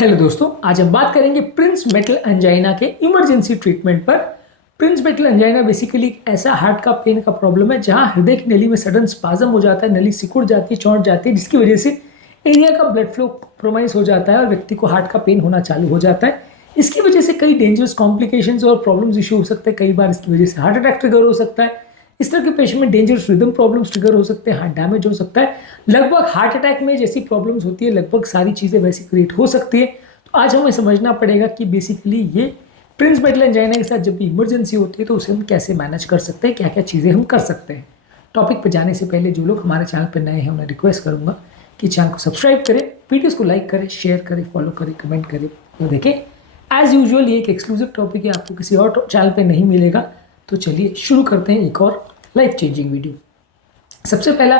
Hello दोस्तों, आज हम बात करेंगे प्रिंस मेटल एंजाइना के इमरजेंसी ट्रीटमेंट पर। प्रिंस मेटल एंजाइना बेसिकली एक ऐसा हार्ट का पेन का प्रॉब्लम है जहां हृदय की नली में सडन स्पाज्म हो जाता है, नली सिकुड़ जाती है, चौंट जाती है, जिसकी वजह से एरिया का ब्लड फ्लो कॉम्प्रोमाइज हो जाता है और व्यक्ति को हार्ट का पेन होना चालू हो जाता है। इसकी वजह से कई डेंजरस कॉम्प्लिकेशंस और प्रॉब्लम्स इशू हो सकते हैं। कई बार इसकी वजह से हार्ट अटैक ट्रिगर हो सकता है। इस तरह के पेशेंट में डेंजरस रिदम प्रॉब्लम्स ट्रिगर हो सकते हैं, हार्ट डैमेज हो सकता है। लगभग हार्ट अटैक में जैसी प्रॉब्लम्स होती है, लगभग सारी चीज़ें वैसी क्रिएट हो सकती है। तो आज हमें समझना पड़ेगा कि बेसिकली ये प्रिंस मेटल एंजाइना के साथ जब भी इमरजेंसी होती है तो उसे हम कैसे मैनेज कर सकते हैं, क्या क्या चीज़ें हम कर सकते हैं। टॉपिक पर जाने से पहले जो लोग हमारे चैनल पर नए हैं उन्हें रिक्वेस्ट करूंगा कि चैनल को सब्सक्राइब करें, वीडियोस को लाइक करें, शेयर करें, फॉलो करें, कमेंट करें और देखें। एज यूजुअल ये एक एक्सक्लूसिव टॉपिक है, आपको किसी और चैनल पर नहीं मिलेगा। तो चलिए शुरू करते हैं एक और लाइफ चेंजिंग वीडियो। सबसे पहला,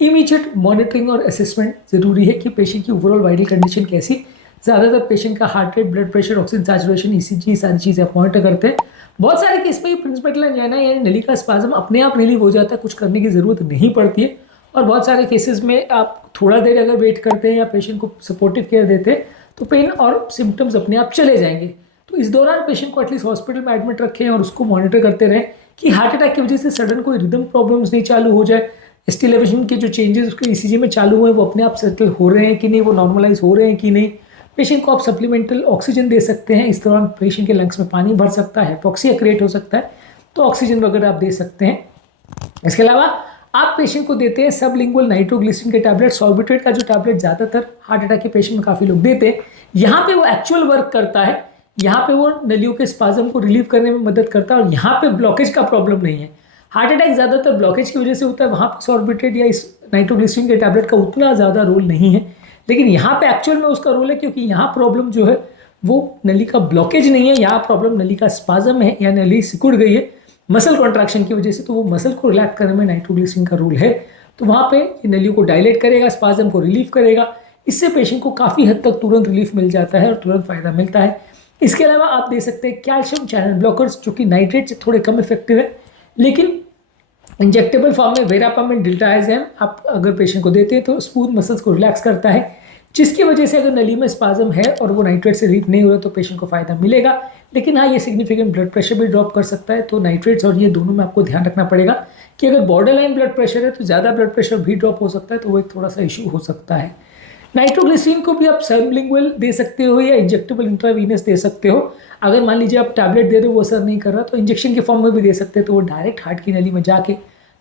इमीडिएट मॉनिटरिंग और असेसमेंट ज़रूरी है कि पेशेंट की ओवरऑल वाइटल कंडीशन कैसी। ज़्यादातर पेशेंट का heart rate, blood pressure, oxygen saturation, ECG, सारी चीज़ें आप मॉनिटर करते हैं। बहुत सारे केस में ये प्रिंस मेटल एंजाइना यानी नली का स्पाज्म अपने आप रिलीव हो जाता है, कुछ करने की ज़रूरत नहीं पड़ती है। और बहुत सारे केसेस में आप थोड़ा देर अगर वेट करते हैं या पेशेंट को सपोर्टिव केयर देते हैं तो पेन और सिम्टम्स अपने आप चले जाएंगे। तो इस दौरान पेशेंट को एटलीस्ट हॉस्पिटल में एडमिट रखें और उसको मॉनिटर करते रहें कि हार्ट अटैक की वजह से सडन कोई रिदम प्रॉब्लम्स नहीं चालू हो जाए। ST एलिवेशन के जो चेंजेस उसके ECG में चालू हुए वो अपने आप सेटल हो रहे हैं कि नहीं, वो नॉर्मलाइज हो रहे हैं कि नहीं। पेशेंट को आप सप्लीमेंटल ऑक्सीजन दे सकते हैं। इस दौरान पेशेंट के लंग्स में पानी भर सकता है, हिपोक्सिया क्रिएट हो सकता है, तो ऑक्सीजन वगैरह आप दे सकते हैं। इसके अलावा आप पेशेंट को देते हैं सबलिंगुअल नाइट्रोग्लिसरीन के टैबलेट। सॉर्बिट्रेट का जो टैबलेट ज़्यादातर हार्ट अटैक के पेशेंट में काफ़ी लोग देते हैं, यहाँ पे वो एक्चुअल वर्क करता है। यहाँ पे वो नलियों के स्पाज्म को रिलीव करने में मदद करता है और यहाँ पे ब्लॉकेज का प्रॉब्लम नहीं है। हार्ट अटैक ज़्यादातर ब्लॉकेज की वजह से होता है, वहाँ पर सॉर्बिट्रेट या इस नाइट्रोग्लिसरीन के टैबलेट का उतना ज़्यादा रोल नहीं है। लेकिन यहाँ पे एक्चुअल में उसका रोल है, क्योंकि यहाँ प्रॉब्लम जो है वो नली का ब्लॉकेज नहीं है, यहाँ प्रॉब्लम नली का स्पाज्म है या नली सिकुड़ गई है मसल कॉन्ट्रैक्शन की वजह से। तो वो मसल को रिलैक्स करने में नाइट्रोग्लिसरीन का रोल है। तो वहाँ पे ये नलियों को डायलेट करेगा, स्पाज्म को रिलीव करेगा। इससे पेशेंट को काफ़ी हद तक तुरंत रिलीफ मिल जाता है और तुरंत फायदा मिलता है। इसके अलावा आप दे सकते हैं कैल्शियम चैनल ब्लॉकर्स, जो कि नाइट्रेट से थोड़े कम इफेक्टिव है, लेकिन इंजेक्टेबल फॉर्म में वेरापामिन डिल्टाइज़ैम आप अगर पेशेंट को देते हैं तो स्मूथ मसल्स को रिलैक्स करता है, जिसकी वजह से अगर नली में स्पाज्म है और वो नाइट्रेट से रिलीफ नहीं हो रहा तो पेशेंट को फायदा मिलेगा। लेकिन हाँ, ये सिग्निफिकेंट ब्लड प्रेशर भी ड्रॉप कर सकता है। तो नाइट्रेट्स और ये दोनों में आपको ध्यान रखना पड़ेगा कि अगर बॉर्डर लाइन ब्लड प्रेशर है तो ज़्यादा ब्लड प्रेशर भी ड्रॉप हो सकता है, तो वो एक थोड़ा सा इशू हो सकता है। नाइट्रोग्लिसरीन को भी आप सबलिंगुअल दे सकते हो या इंजेक्टेबल इंट्रावीनस दे सकते हो। अगर मान लीजिए आप टैबलेट दे रहे हो वो असर नहीं कर रहा तो इंजेक्शन के फॉर्म में भी दे सकते हैं, तो वो डायरेक्ट हार्ट की नली में जाके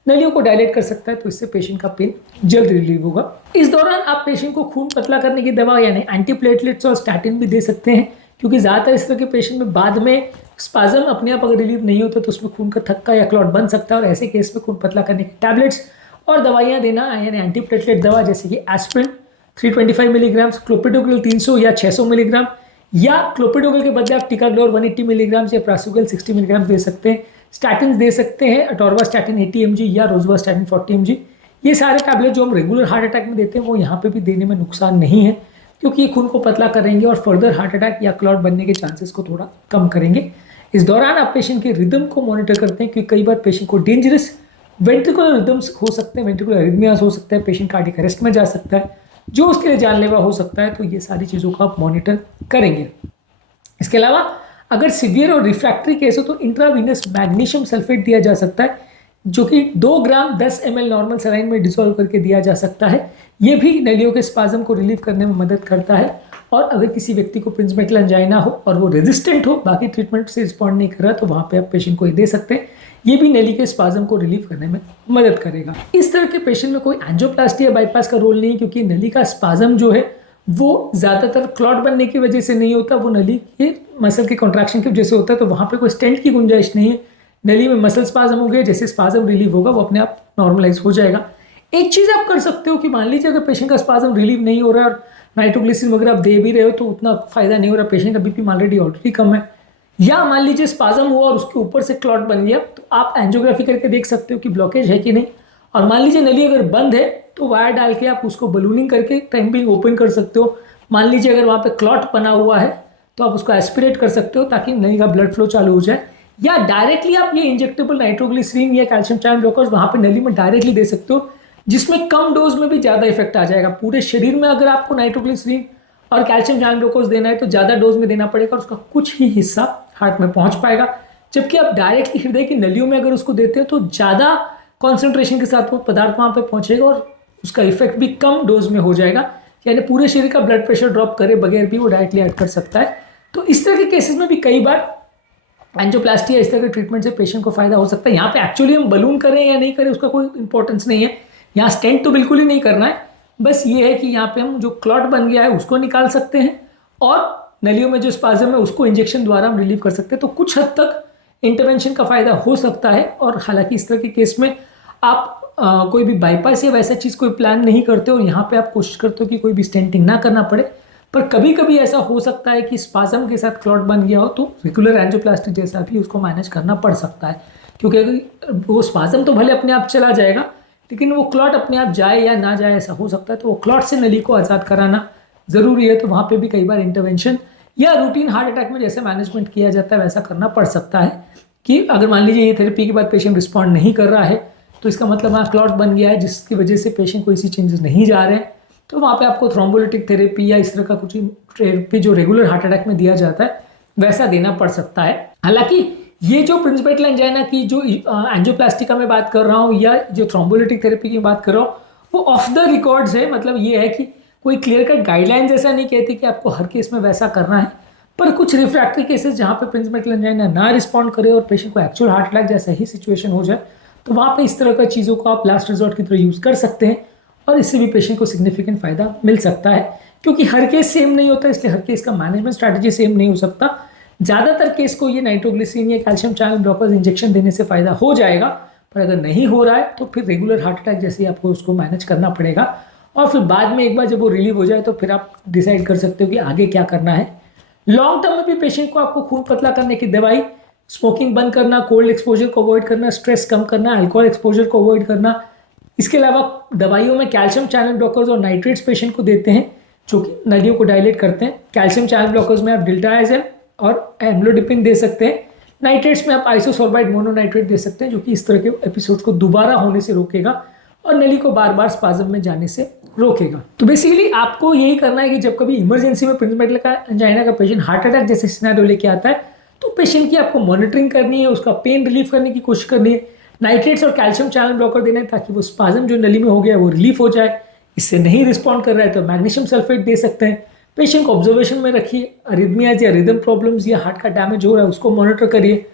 नलियों को डायलेट कर सकता है, तो इससे पेशेंट का पेन जल्द रिलीव होगा। इस दौरान आप पेशेंट को खून पतला करने की दवा यानी एंटीप्लेटलेट्स और स्टैटिन भी दे सकते हैं, क्योंकि ज़्यादातर इस तरह के पेशेंट में बाद में स्पाज्म अपने आप अगर रिलीव नहीं होता तो उसमें खून का थक्का या क्लॉट बन सकता है। और ऐसे केस में खून पतला करने की टैबलेट्स और दवाइयाँ देना यानी एंटीप्लेटलेट दवा जैसे कि एस्पिरिन 325 मिलीग्राम, क्लोपिडोग्रिल 300 या 600 मिलीग्राम, या क्लोपिडोग्रिल के बदले आप टिकाग्लोर 180 मिलीग्राम या प्रासुगल 60 मिलीग्राम दे सकते हैं। स्टैटिन दे सकते हैं, अटोरवास्टैटिन 80 mg या रोजवास्टैटिन 40 mg। ये सारे टैबलेट जो हम रेगुलर हार्ट अटैक में देते हैं वो यहाँ पे भी देने में नुकसान नहीं है, क्योंकि ये खून को पतला करेंगे और फर्दर हार्ट अटैक या क्लॉट बनने के चांसेस को थोड़ा कम करेंगे। इस दौरान आप पेशेंट के रिदम को मॉनिटर करते हैं, क्योंकि कई बार पेशेंट को डेंजरस वेंट्रिकुलर रिदम्स हो सकते हैं, वेंट्रिकुलर एरिथमियास हो सकता है, पेशेंट कार्डियक अरेस्ट में जा सकता है, जो उसके लिए जानलेवा हो सकता है। तो ये सारी चीज़ों को आप मॉनिटर करेंगे। इसके अलावा अगर सीवियर और रिफ्रैक्टरी केस हो तो इंट्रावीनस मैग्नीशियम सल्फेट दिया जा सकता है, जो कि 2 ग्राम 10 ml नॉर्मल सलाइन में डिसॉल्व करके दिया जा सकता है। ये भी नलियों के स्पाज्म को रिलीव करने में मदद करता है। और अगर किसी व्यक्ति को प्रिंस मेटल एंजाइना हो और वो रेजिस्टेंट हो, बाकी ट्रीटमेंट से रिस्पॉन्ड नहीं कर रहा, तो वहाँ पे आप पेशेंट को ये दे सकते हैं। ये भी नली के स्पाज्म को रिलीव करने में मदद करेगा। इस तरह के पेशेंट में कोई एंजियोप्लास्टी या बाईपास का रोल नहीं है, क्योंकि नली का स्पाज्म जो है वो ज़्यादातर क्लॉट बनने की वजह से नहीं होता, वो नली के मसल के कॉन्ट्रैक्शन की वजह से होता है। तो वहाँ पे कोई स्टेंट की गुंजाइश नहीं है। नली में मसल स्पाज्म हो गया, जैसे स्पाज्म रिलीव होगा वो अपने आप नॉर्मलाइज हो जाएगा। एक चीज़ आप कर सकते हो कि मान लीजिए अगर पेशेंट का स्पाज्म रिलीव नहीं हो रहा है और नाइट्रोग्लिसरीन वगैरह आप दे भी रहे हो तो उतना फायदा नहीं हो रहा, पेशेंट का बीपी ऑलरेडी कम है, या मान लीजिए स्पाज्म हुआ और उसके ऊपर से क्लॉट बन गया, तो आप एंजियोग्राफी करके देख सकते हो कि ब्लॉकेज है कि नहीं। और मान लीजिए नली अगर बंद है तो वायर डाल के आप उसको बलूनिंग करके टाइम बिंग ओपन कर सकते हो। मान लीजिए अगर वहाँ पे क्लॉट बना हुआ है तो आप उसको एस्पिरेट कर सकते हो ताकि नली का ब्लड फ्लो चालू हो जाए, या डायरेक्टली आप ये इंजेक्टेबल नाइट्रोग्लिसरीन या कैल्शियम चैनल ब्लॉकर्स वहाँ पे नली में डायरेक्टली दे सकते हो, जिसमें कम डोज में भी ज़्यादा इफेक्ट आ जाएगा। पूरे शरीर में अगर आपको नाइट्रोग्लिसरीन और कैल्शियम चैनल ग्लूकोज देना है तो ज़्यादा डोज में देना पड़ेगा और उसका कुछ ही हिस्सा हार्ट में पहुंच पाएगा। जबकि आप डायरेक्टली हृदय की नलियों में अगर उसको देते हो तो ज़्यादा कॉन्सेंट्रेशन के साथ वो पदार्थ वहाँ पे पहुंचेगा और उसका इफेक्ट भी कम डोज में हो जाएगा, यानी पूरे शरीर का ब्लड प्रेशर ड्रॉप करे बगैर भी वो डायरेक्टली ऐड कर सकता है। तो इस तरह के केसेस में भी कई बार एंजियोप्लास्टी या इस तरह के ट्रीटमेंट से पेशेंट को फायदा हो सकता है। यहाँ पे एक्चुअली हम बलून करें या नहीं करें उसका कोई इंपॉर्टेंस नहीं है, यहाँ स्टेंट तो बिल्कुल ही नहीं करना है। बस ये है कि यहाँ पे हम जो क्लॉट बन गया है उसको निकाल सकते हैं और नलियों में जो स्पाज्म है उसको इंजेक्शन द्वारा हम रिलीव कर सकते हैं। तो कुछ हद तक इंटरवेंशन का फायदा हो सकता है। और हालांकि इस तरह के केस में आप कोई भी बाईपास या वैसा चीज़ कोई प्लान नहीं करते और यहाँ पे आप कोशिश करते हो कि कोई भी स्टेंटिंग ना करना पड़े। पर कभी कभी ऐसा हो सकता है कि स्पाज्म के साथ क्लॉट बन गया हो तो रेगुलर एंजियोप्लास्टी जैसा भी उसको मैनेज करना पड़ सकता है, क्योंकि वो स्पाज्म तो भले अपने आप चला जाएगा लेकिन वो क्लॉट अपने आप जाए या ना जाए ऐसा हो सकता है। तो वो क्लॉट से नली को आज़ाद कराना ज़रूरी है। तो वहाँ पे भी कई बार इंटरवेंशन या रूटीन हार्ट अटैक में जैसे मैनेजमेंट किया जाता है वैसा करना पड़ सकता है कि अगर मान लीजिए ये थेरेपी के बाद पेशेंट रिस्पॉन्ड नहीं कर रहा है तो इसका मतलब वहाँ क्लॉट बन गया है जिसकी वजह से पेशेंट को इसी चेंजेस नहीं जा रहे हैं, तो वहाँ पे आपको थ्रोम्बोलिटिक थेरेपी या इस तरह का कुछ थेरेपी जो रेगुलर हार्ट अटैक में दिया जाता है वैसा देना पड़ सकता है। हालांकि ये जो प्रिंसिपल एंजाइना की जो एंजियोप्लास्टी का मैं बात कर रहा हूँ या जो थ्रोम्बोलिटिक थेरेपी की बात कर रहा हूँ वो ऑफ द रिकॉर्ड्स है। मतलब ये है कि कोई क्लियर कट गाइडलाइंस ऐसा नहीं कहती कि आपको हर केस में वैसा करना है, पर कुछ रिफ्रैक्टरी केसेस जहाँ पे प्रिंसिपल एंजाइना ना रिस्पॉन्ड करे और पेशेंट को एक्चुअल हार्ट अटैक जैसा ही सिचुएशन हो जाए तो वहाँ पे इस तरह का चीज़ों को आप लास्ट रिजॉर्ट की तरह यूज़ कर सकते हैं और इससे भी पेशेंट को सिग्निफिकेंट फायदा मिल सकता है। क्योंकि हर केस सेम नहीं होता इसलिए हर केस का मैनेजमेंट स्ट्रैटेजी सेम नहीं हो सकता। ज़्यादातर केस को ये नाइट्रोग्लिसरीन या कैल्शियम चैनल ब्लॉकर्स इंजेक्शन देने से फायदा हो जाएगा, पर अगर नहीं हो रहा है तो फिर रेगुलर हार्ट अटैक जैसे आपको उसको मैनेज करना पड़ेगा और फिर बाद में एक बार जब वो रिलीव हो जाए तो फिर आप डिसाइड कर सकते हो कि आगे क्या करना है। लॉन्ग टर्म में भी पेशेंट को आपको खून पतला करने की दवाई, स्मोकिंग बंद करना, कोल्ड एक्सपोजर को अवॉइड करना, स्ट्रेस कम करना, अल्कोहल एक्सपोजर को अवॉइड करना, इसके अलावा दवाइयों में कैल्शियम चैनल ब्लॉकर्स और नाइट्रेट्स पेशेंट को देते हैं जो कि नलियों को डायलेट करते हैं। कैल्शियम चैनल ब्लॉकर्स में आप डिल्टायाजेल और एम्लोडिपिन दे सकते हैं। नाइट्रेट्स में आप आइसोसोर्बाइड मोनोनाइट्रेट दे सकते हैं जो कि इस तरह के एपिसोड्स को दोबारा होने से रोकेगा और नली को बार बार स्पाज्म में जाने से रोकेगा। तो बेसिकली आपको यही करना है कि जब कभी इमरजेंसी में प्रिंसिपल का एंजाइना का पेशेंट हार्ट अटैक जैसे सिनेरियो लेके आता है तो पेशेंट की आपको मॉनिटरिंग करनी है, उसका पेन रिलीफ करने की कोशिश करनी है, नाइट्रेट्स और कैल्शियम चैनल ब्लॉकर देना है ताकि वो स्पाज्म जो नली में हो गया वो रिलीफ हो जाए। इससे नहीं रिस्पॉन्ड कर रहा है तो मैग्नीशियम सल्फेट दे सकते हैं। पेशेंट को ऑब्जर्वेशन में रखिए, अरिथमियाज या रिदम प्रॉब्लम्स या हार्ट का डैमेज हो रहा है उसको मॉनिटर करिए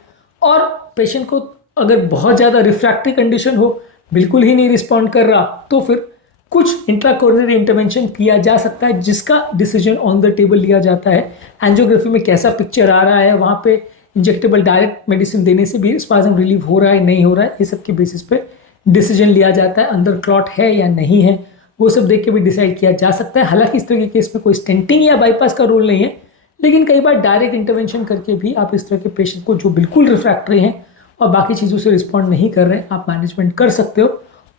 और पेशेंट को अगर बहुत ज़्यादा रिफ्रैक्टरी कंडीशन हो, बिल्कुल ही नहीं रिस्पॉन्ड कर रहा तो फिर कुछ इंट्राकोरोनरी इंटरवेंशन किया जा सकता है जिसका डिसीजन ऑन द टेबल लिया जाता है। एंजियोग्राफी में कैसा पिक्चर आ रहा है, वहाँ पे इंजेक्टेबल डायरेक्ट मेडिसिन देने से भी स्पाज्म रिलीव हो रहा है नहीं हो रहा है, ये सब के बेसिस पे डिसीजन लिया जाता है। अंदर क्लॉट है या नहीं है वो सब देख के भी डिसाइड किया जा सकता है। हालांकि इस तरह के केस में कोई स्टेंटिंग या बाईपास का रोल नहीं है, लेकिन कई बार डायरेक्ट इंटरवेंशन करके भी आप इस तरह के पेशेंट को जो बिल्कुल रिफ्रैक्टरी हैं और बाकी चीज़ों से रिस्पॉन्ड नहीं कर रहे हैं आप मैनेजमेंट कर सकते हो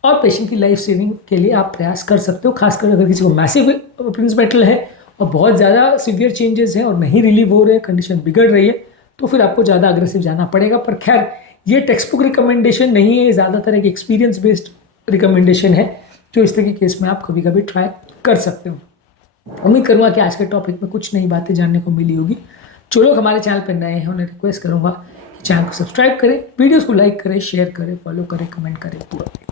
और पेशेंट की लाइफ सेविंग के लिए आप प्रयास कर सकते हो। खासकर अगर किसी को मैसिव प्रिंसिपल है और बहुत ज़्यादा सीवियर चेंजेस हैं और नहीं रिलीव हो रहे हैं, कंडीशन बिगड़ रही है तो फिर आपको ज़्यादा अग्रेसिव जाना पड़ेगा। पर खैर ये टेक्स्ट बुक रिकमेंडेशन नहीं है, ये ज़्यादातर एक एक्सपीरियंस बेस्ड रिकमेंडेशन है जो इस तरह के केस में आप कभी कभी ट्राई कर सकते हो। उम्मीद करूँगा कि आज के टॉपिक में कुछ नई बातें जानने को मिली होगी। जो लोग हमारे चैनल पर नए हैं उन्हें रिक्वेस्ट करूँगा कि चैनल को सब्सक्राइब करें, वीडियोज़ को लाइक करें, शेयर करें, फॉलो करें, कमेंट करें पूरा।